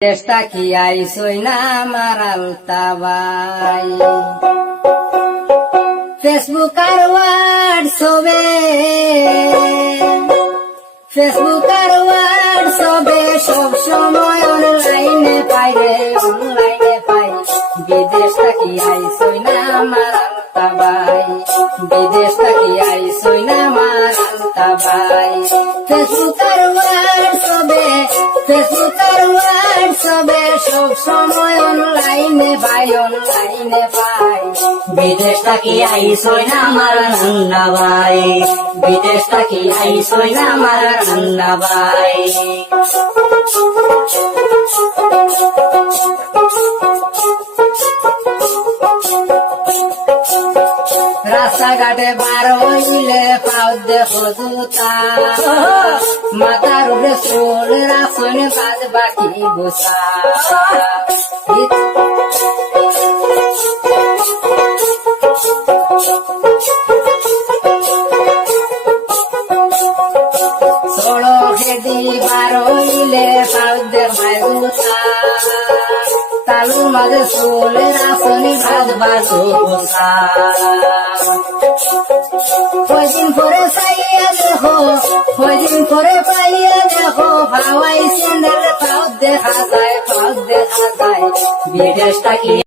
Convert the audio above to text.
চেষ্টা কি আইসই না মারাল তাবাই ফেসবুক আর হোয়াটসঅ্যাপে সব সময় অনলাইনে পাই রে অনলাইনে পাই বিদেশ থাকি আইসই না মারাল তাবাই বিদেশ থাকি আইসই না মারাল তাবাই ফেসবুক আর হোয়াটসঅ্যাপে সব সময় অনলাইনে পাই বিদেশ থাকি আইসই না আমার রান্না ভাই বিদেশ থাকি আইসই না আমার রান্না ভাই রাস্তাঘাটে বার হইলে পাও দেখো জুতা মাথার উপরে চুল রাসনে বাদ বাকি গোসা সড়কে দিবার হইলে পাও দেখো জুতা তালু মাঝে চুল রাসনে বাদ বাকি গোসা কয়দিন পরে চাইয়া দেখো কয়দিন পরে পাইয়া দেখো হাওয়াই স্যান্ডেল পাও দেখা যায় বিদেশ থাকি